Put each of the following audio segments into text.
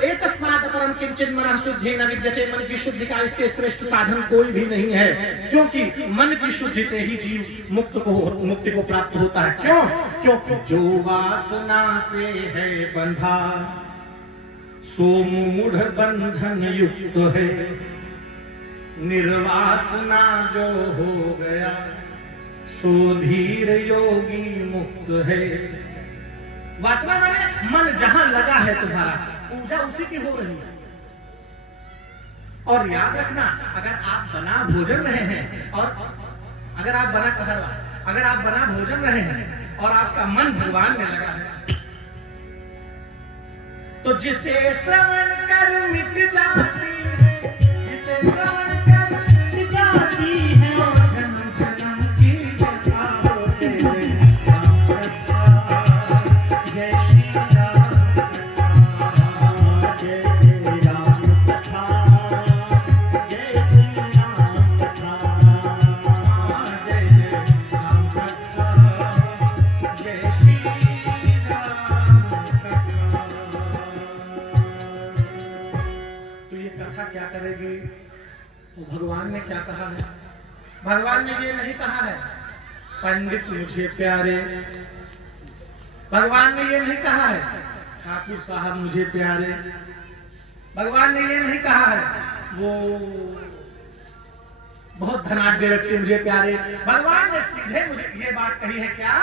एतस्मात् परम किंचित मनः शुद्धि न विद्यते। मन की शुद्धि का इससे श्रेष्ठ साधन कोई भी नहीं है, क्योंकि मन की शुद्धि से ही जीव मुक्ति को प्राप्त होता है। क्यों? क्योंकि जो वासना से है बंधा सो मूढ़ बंधन युक्त है, निर्वासना जो हो गया सो धीर योगी मुक्त है। वासना माने मन जहां लगा है तुम्हारा, पूजा उसी की हो रही है। और याद रखना, अगर आप बना भोजन रहे हैं और अगर आप बना भोजन रहे हैं और आपका मन भगवान में लगा है, तो जिसे श्रवण कर मिट जाती है, जिसे श्रवण कर मिट जाती है, और जन्म जन्म की व्यथा होते हैं। जय श्री राम कथा, जय राम कथा, जय श्री राम कथा, जय राम कथा, जय श्री कथा क्या करेगी? वो भगवान ने क्या कहा है? भगवान ने ये नहीं कहा है पंडित मुझे प्यारे, भगवान ने ये नहीं कहा है ठाकुर साहब मुझे प्यारे, भगवान ने ये नहीं कहा है वो बहुत धनाढ्य व्यक्ति मुझे प्यारे। भगवान ने सीधे मुझे ये बात कही है क्या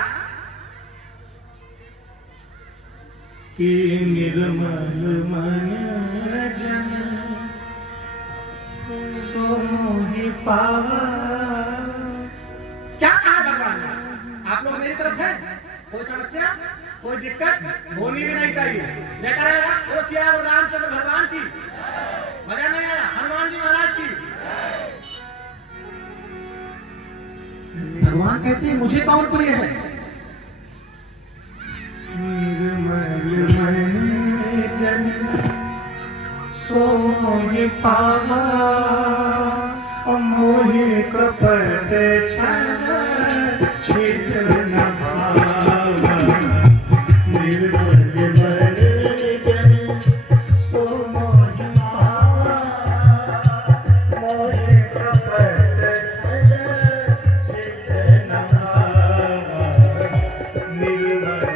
कि निर्मल मन जन सो मोहि पावा। क्या कहा भगवान ने? आप लोग मेरी तरफ हैं? कोई समस्या, कोई दिक्कत होनी भी नहीं चाहिए। जयकारा लगा बोलो सियावर रामचंद्र भगवान की। मजा नहीं आया? हनुमान जी महाराज की। भगवान कहते हैं मुझे कौन प्रिय है? निर्मल मन जन सो मोहि पावा, मोहि कपट छल छिद्र न भावा। निर्मल मन जन सो मोहि पावा, मोहि कपट छल छिद्र न भावा। निर्मल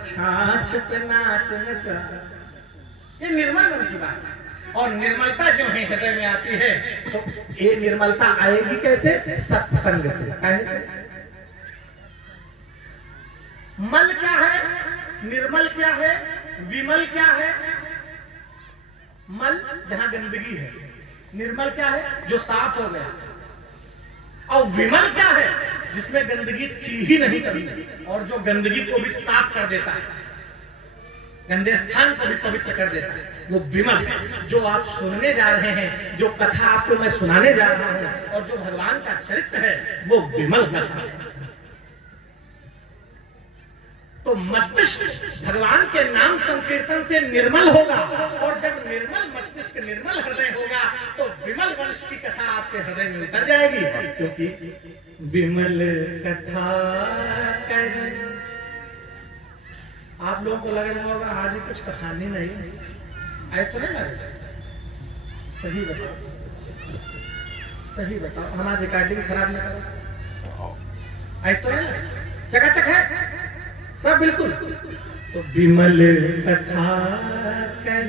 छाछ पे नाच नचा, ये निर्मल मन की बात है। और निर्मलता जो है हृदय में आती है, तो ये निर्मलता आएगी कैसे? सत्संग से। कैसे? मल क्या है, निर्मल क्या है, विमल क्या है? मल जहां गंदगी है, निर्मल क्या है? जो साफ हो गया। और विमल क्या है? जिसमें गंदगी थी ही नहीं कभी, और जो गंदगी को भी साफ कर देता है, गंदे स्थान को भी पवित्र कर देता है, वो विमल है। जो आप सुनने जा रहे हैं, जो कथा आपको मैं सुनाने जा रहा हूं, और जो भगवान का चरित्र है, वो विमल कथा है। तो मस्तिष्क भगवान के नाम संकीर्तन से निर्मल होगा, और जब निर्मल मस्तिष्क, निर्मल हृदय होगा, तो विमल वंश की कथा आपके हृदय में उतर जाएगी। क्योंकि विमल कथा कर, आप लोगों को लग रहा होगा आज ही कुछ कहानी नहीं, ऐसा नहीं लगे? सही बताओ, सही बताओ, हमारी रिकॉर्डिंग खराब नहीं करो, ऐसा नहीं लगे? चकाचक है सब बिल्कुल। तो विमल कथा कर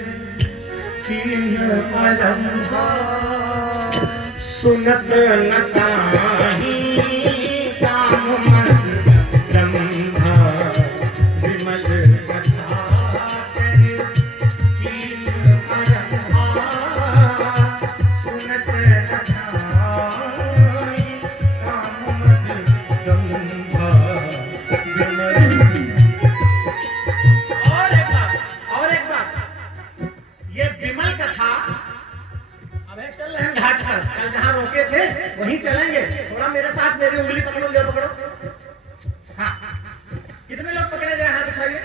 कीन आरंभा, सुनत न साही काम मन ब्रह्मा। विमल कथा कर कीन आरंभा, सुनत न साही काम मन ब्रह्मा। और एक बात, ये विमल कथा अब चल रहे हैं घाट पर, कल जहां रोके थे वहीं चलेंगे। थोड़ा मेरे साथ हाँ, कितने लोग पकड़े गए हाथ उठाइए,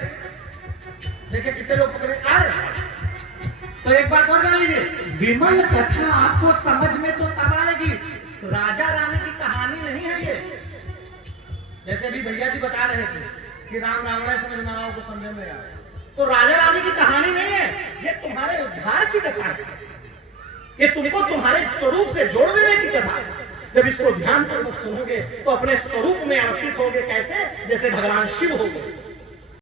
देखिए कितने लोग पकड़े आ रहे। तो एक बात और जान लीजिए, विमल कथा आपको समझ में तो तब आएगी, राजा रानी की कहानी नहीं है ये। जैसे अभी भैया जी बता रहे थे कि राम रावण समझ में आओ को समझ में आओ, तो राजा रानी की कहानी नहीं है ये, तुम्हारे उद्धार की कथा है। ये तुमको तुम्हारे स्वरूप से जोड़ देने की कथा है। जब इसको ध्यान पूर्वक सुनोगे तो अपने स्वरूप में अवस्थित होगे। कैसे? जैसे भगवान शिव हो गए।